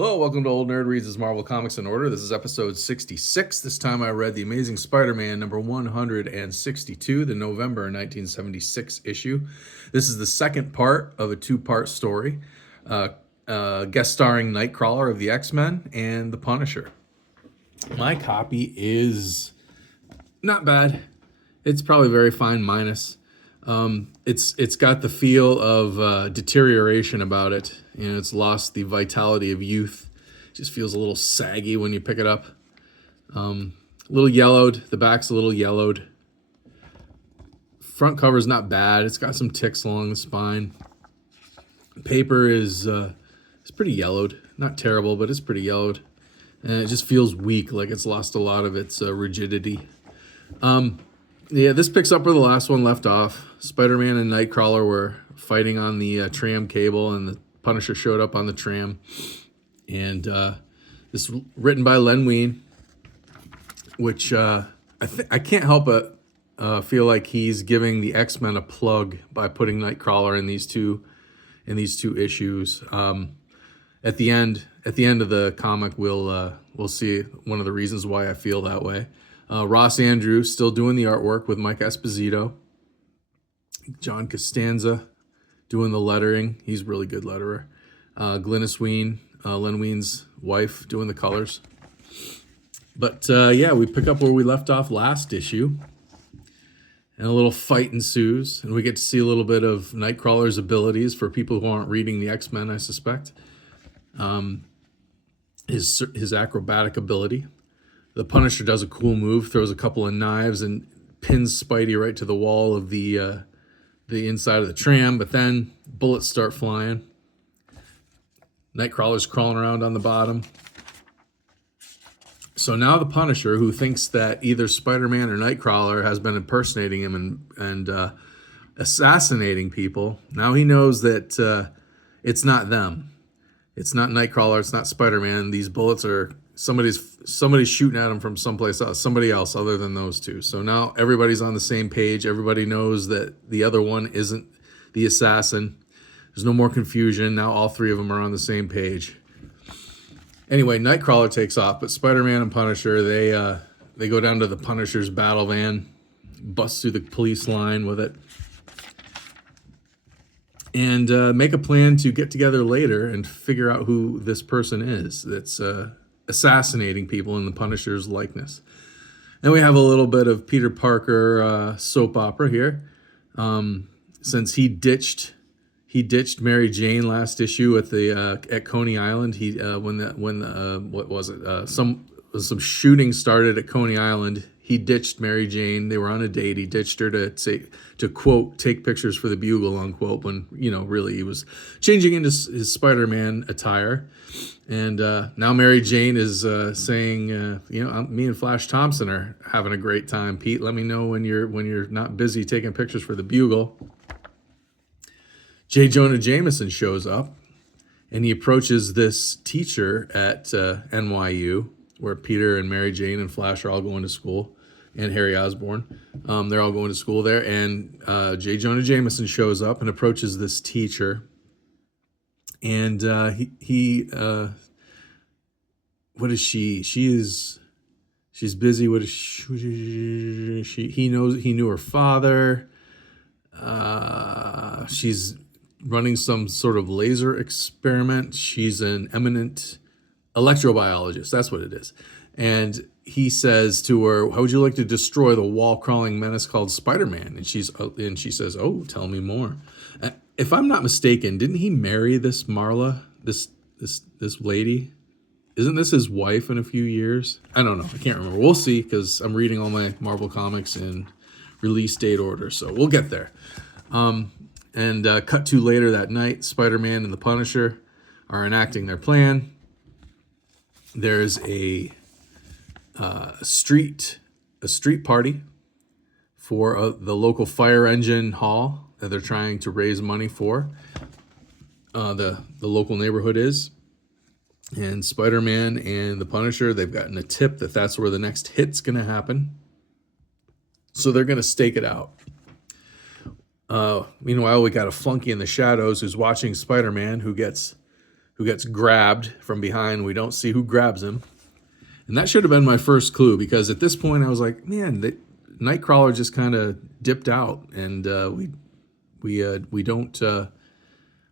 Hello, welcome to Old Nerd Reads his Marvel Comics in Order. This is episode 66. This time I read The Amazing Spider-Man number 162, the November 1976 issue. This is the second part of a two-part story, guest starring Nightcrawler of the X-Men and the Punisher. My copy is not bad. It's probably very fine minus. It's got the feel of deterioration about it. You know, it's lost the vitality of youth. It just feels a little saggy when you pick it up. A little yellowed. The back's a little yellowed. Front cover's not bad. It's got some ticks along the spine. Paper is it's pretty yellowed. Not terrible, but it's pretty yellowed. And it just feels weak, like it's lost a lot of its rigidity. Yeah, this picks up where the last one left off. Spider-Man and Nightcrawler were fighting on the tram cable, and the Punisher showed up on the tram. And this is written by Len Wein, which I can't help but feel like he's giving the X-Men a plug by putting Nightcrawler in these two issues. At the end of the comic, we'll see one of the reasons why I feel that way. Ross Andrews still doing the artwork with Mike Esposito. John Costanza doing the lettering. He's a really good letterer. Glynis Wein, Len Wein's wife, doing the colors. But yeah, we pick up where we left off last issue. And a little fight ensues. And we get to see a little bit of Nightcrawler's abilities for people who aren't reading the X-Men, I suspect. His acrobatic ability. The Punisher does a cool move, throws a couple of knives and pins Spidey right to the wall of the inside of the tram, but then bullets start flying. Nightcrawler's crawling around on the bottom. So now the Punisher, who thinks that either Spider-Man or Nightcrawler has been impersonating him and assassinating people, now he knows that it's not them. It's not Nightcrawler, it's not Spider-Man. These bullets are somebody's shooting at him from someplace else, somebody else other than those two. So now everybody's on the same page. Everybody knows that the other one isn't the assassin. There's no more confusion. Now all three of them are on the same page. Anyway, Nightcrawler takes off, but Spider-Man and Punisher, they go down to the Punisher's battle van, bust through the police line with it, and make a plan to get together later and figure out who this person is that's assassinating people in the Punisher's likeness. And we have a little bit of Peter Parker soap opera here. Since he ditched Mary Jane last issue at Coney Island. Some shooting started at Coney Island. He ditched Mary Jane. They were on a date. He ditched her to quote, take pictures for the Bugle, unquote, when, really he was changing into his Spider-Man attire. And now Mary Jane is saying, me and Flash Thompson are having a great time. Pete, let me know when you're not busy taking pictures for the Bugle. J. Jonah Jameson shows up, and he approaches this teacher at NYU, where Peter and Mary Jane and Flash are all going to school, and Harry Osborn. They're all going to school there, and J. Jonah Jameson shows up and approaches this teacher, and what is she? She's busy. What is she? He knew her father. She's running some sort of laser experiment. She's an eminent electrobiologist. That's what it is. And he says to her, how would you like to destroy the wall-crawling menace called Spider-Man? And she says, oh, tell me more. If I'm not mistaken, didn't he marry this Marla, this lady? Isn't this his wife in a few years? I don't know. I can't remember. We'll see, because I'm reading all my Marvel comics in release date order, so we'll get there. And cut to later that night, Spider-Man and the Punisher are enacting their plan. There's a street party for the local fire engine hall that they're trying to raise money for. The local neighborhood is. And Spider-Man and the Punisher, they've gotten a tip that that's where the next hit's going to happen. So they're going to stake it out. Meanwhile, we got a flunky in the shadows who's watching Spider-Man, who gets who gets grabbed from behind. We don't see who grabs him. And that should have been my first clue, because at this point I was like, man, Nightcrawler just kind of dipped out, and we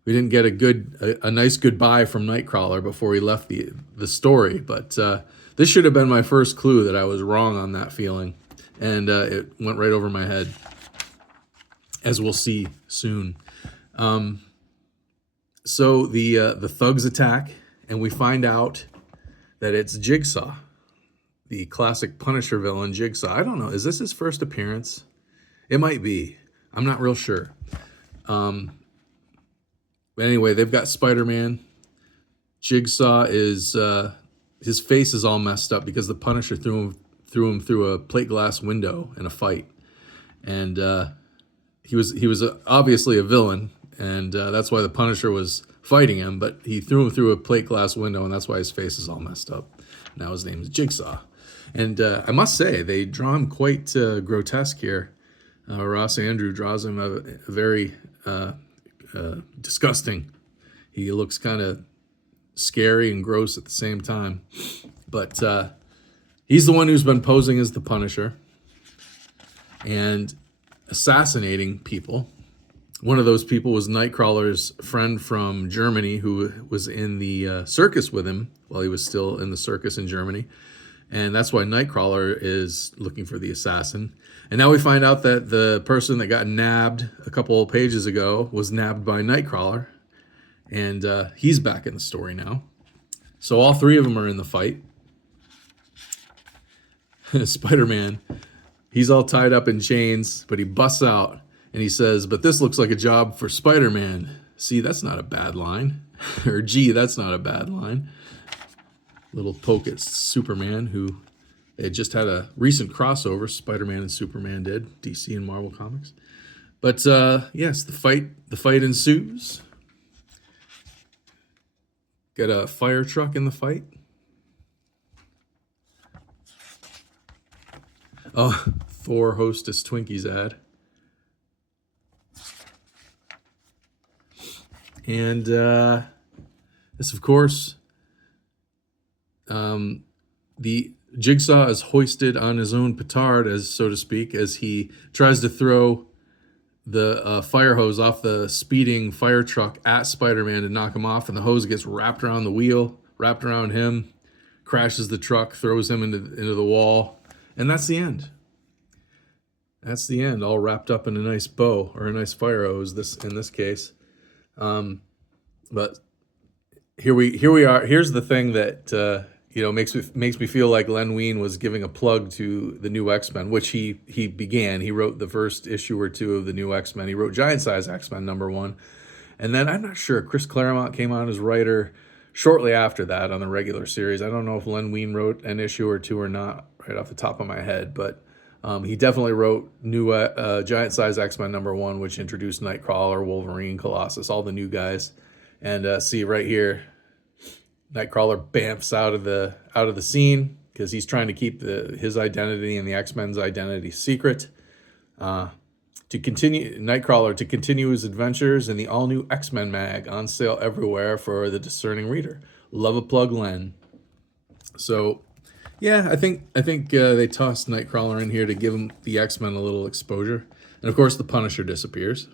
didn't get a nice goodbye from Nightcrawler before he left the story. But this should have been my first clue that I was wrong on that feeling, and it went right over my head, as we'll see soon. So the thugs attack, and we find out that it's Jigsaw, the classic Punisher villain, Jigsaw. I don't know, is this his first appearance? It might be. I'm not real sure. But anyway, they've got Spider-Man. Jigsaw is his face is all messed up because the Punisher threw him through a plate glass window in a fight, and he was obviously a villain, and that's why the Punisher was fighting him. But he threw him through a plate glass window, and that's why his face is all messed up. Now his name is Jigsaw, and I must say they draw him quite grotesque here. Ross Andrew draws him a very disgusting. He looks kind of scary and gross at the same time. But he's the one who's been posing as the Punisher and assassinating people. One of those people was Nightcrawler's friend from Germany, who was in the circus with him while he was still in the circus in Germany. And that's why Nightcrawler is looking for the assassin. And now we find out that the person that got nabbed a couple of pages ago was nabbed by Nightcrawler. And he's back in the story now. So all three of them are in the fight. Spider-Man, he's all tied up in chains, but he busts out and he says, "But this looks like a job for Spider-Man." See, that's not a bad line. Or, gee, that's not a bad line. Little poke at Superman, who they just had a recent crossover. Spider-Man and Superman did, DC and Marvel Comics. But yes, the fight ensues. Got a fire truck in the fight. Oh, Thor Hostess Twinkies ad. And this, of course, the Jigsaw is hoisted on his own petard, as so to speak, as he tries to throw the fire hose off the speeding fire truck at Spider-Man to knock him off, and the hose gets wrapped around the wheel, wrapped around him, crashes the truck, throws him into the wall, and that's the end. That's the end, all wrapped up in a nice bow, or a nice fire hose in this case. But here we are. Here's the thing that makes me feel like Len Wein was giving a plug to the new X-Men, which he began. He wrote the first issue or two of the new X-Men. He wrote Giant Size X-Men #1, and then I'm not sure, Chris Claremont came on as writer shortly after that on the regular series. I don't know if Len Wein wrote an issue or two or not, right off the top of my head, but he definitely wrote new Giant Size X-Men #1, which introduced Nightcrawler, Wolverine, Colossus, all the new guys. And see right here, Nightcrawler bamfs out of the scene because he's trying to keep his identity and the X-Men's identity secret. Nightcrawler to continue his adventures in the all-new X-Men mag, on sale everywhere for the discerning reader. Love a plug, Len. So, yeah, I think they tossed Nightcrawler in here to give him the X-Men a little exposure, and of course the Punisher disappears,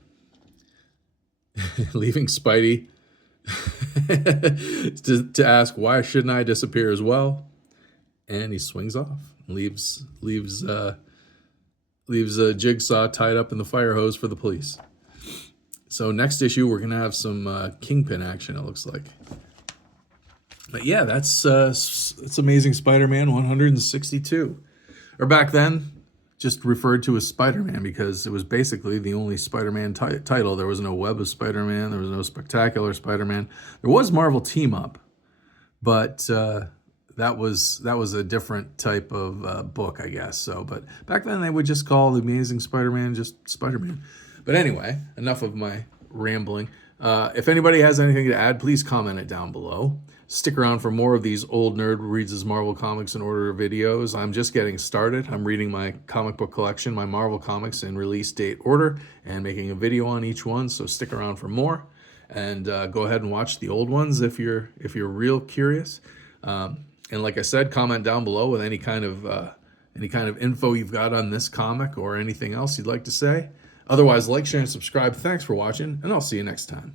leaving Spidey to ask, why shouldn't I disappear as well? And he swings off, leaves Jigsaw tied up in the fire hose for the police. So next issue we're gonna have some Kingpin action, it looks like. But yeah, that's Amazing Spider-Man 162, or back then just referred to as Spider-Man because it was basically the only Spider-Man title. There was no Web of Spider-Man. There was no Spectacular Spider-Man. There was Marvel Team Up, but that was a different type of book, I guess. So, but back then they would just call the Amazing Spider-Man just Spider-Man. But anyway, enough of my rambling. If anybody has anything to add, please comment it down below. Stick around for more of these Old Nerd Reads His Marvel Comics in Order videos. I'm just getting started. I'm reading my comic book collection, my Marvel comics in release date order, and making a video on each one, so stick around for more. and go ahead and watch the old ones if you're real curious. And like I said, comment down below with any kind of info you've got on this comic or anything else you'd like to say. Otherwise, like, share, and subscribe. Thanks for watching, and I'll see you next time.